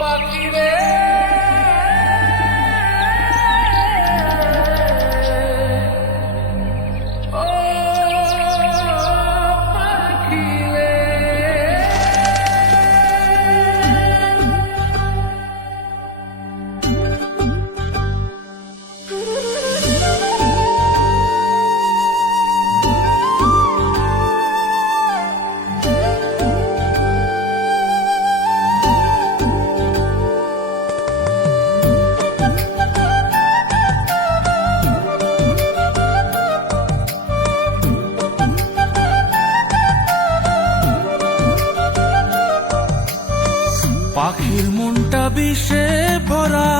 পাখিরে ও পাখিরে পাখির মনটা বিষে ভরা,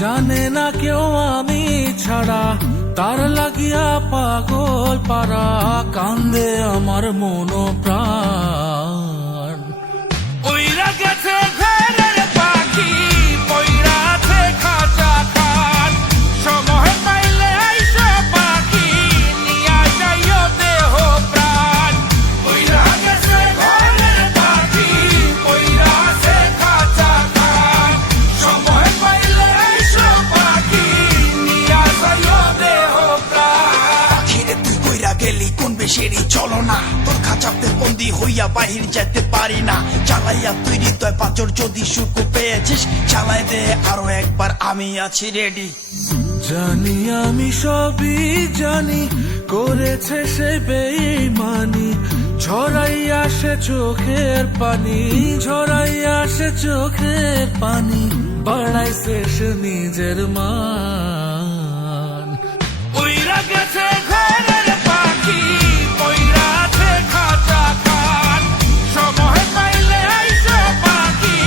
জানে না কেউ আমি ছাড়া, তার লাগিয়া পাগল পারা, কান্দে আমার মন প্রাণ। উইরা গেছে ঘরের পাখি, পইরা আছে খাঁচা খান, সময় পাইলে আইসো পাখি, নিয়া যাইও দেহ প্রাণ। উইরা গেছে ঘরের পাখি, পইরা আছে খাঁচা খান, সময় পাইলে আইসো পাখি, নিয়া যাইও দেহ প্রাণ। পাখিরে তুই কইরা গেলি কোন বেশেরই চলো না, তোর খাঁচাতে বন্দি হইয়া বাহির যেতে পারি না। চালাইয়া তুই হৃদয় পাঁচর, যদি সুখ পেয়েছিস চালাই দে আরো একবার, আমি আছি রেডি। জানি আমি সবই জানি, করেছে সে বেঈমানি, ঝরাইয়া সে চোখের পানি, ঝরাইয়া সে চোখের পানি, বাড়াইছে সে নিজের মান। উইরা গেছে ঘরের পাখি, পইরা আছে খাঁচা খান, সময় পাইলে আইসো পাখি,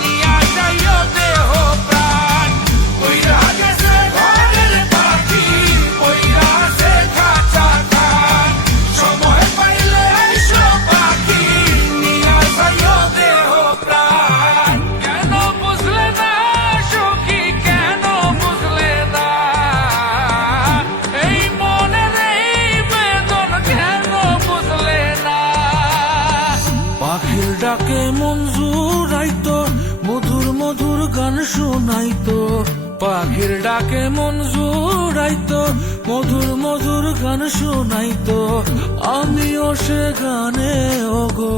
নিয়া যাইও দেহ প্রাণ। উইরা গেছে ঘরের পাখি, পইরা আছে খাঁচা খান, সময় পাইলে আইসো পাখি, নিয়া যাইও দেহ প্রাণ। কেন বুঝলে না সখী, কেন বুঝলে না এই মনের এই বেদন, কেন বুঝলে না? পাখির ডাকে মন জুড়াইতো, মধুর মধুর গান শোনাইতো, পাখির ডাকে মন জুড়াইতো, মধুর মধুর গান শোনাইতো, আমিও সে গানে ওগো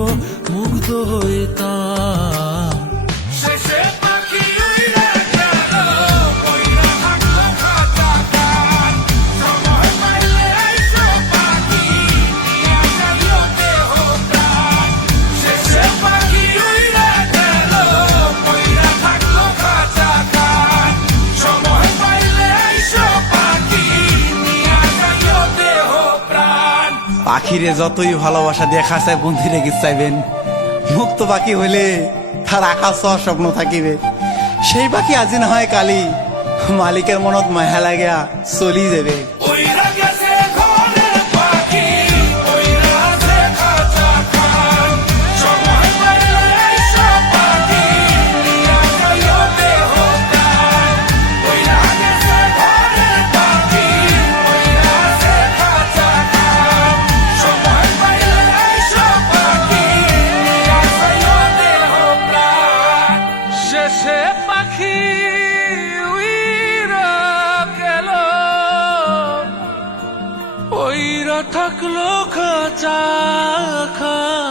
মুগ্ধ হইতাম। শেষে পাখি উইরা গেল, পইরা থাকলো খাঁচা খান, সময় পাইলে আইসো পাখি, নিয়া যাইও দেহ প্রাণ। শেষে পাখি উইরা গেল, পইরা থাকলো খাঁচা খান, সময় পাইলে আইসো পাখি, নিয়া যাইও দেহ প্রাণ। পাখিরে যতই ভালোবাসা দিয়ে খাঁচায় বন্দি রেখে চাইবেন, মুক্ত পাখি হইলে তার আকাশ স্বপ্ন থাকিবে। সেই পাখি আজি না হয় কালি, মালিকের মনত মায়া লাগিয়া চলি যাবে। উইরা গেছে ঘরের পাখি, পইরা আছে খাঁচা খান, সময় পাইলে আইসো পাখি, নিয়া যাইও দেহ প্রাণ। উইরা গেছে ঘরের পাখি, পইরা আছে খাঁচা খান, সময় পাইলে আইসো পাখি, নিয়া যাইও দেহ প্রাণ। শেষে পাখি উইরা গেল, পইরা থাকলো খাঁচা খান।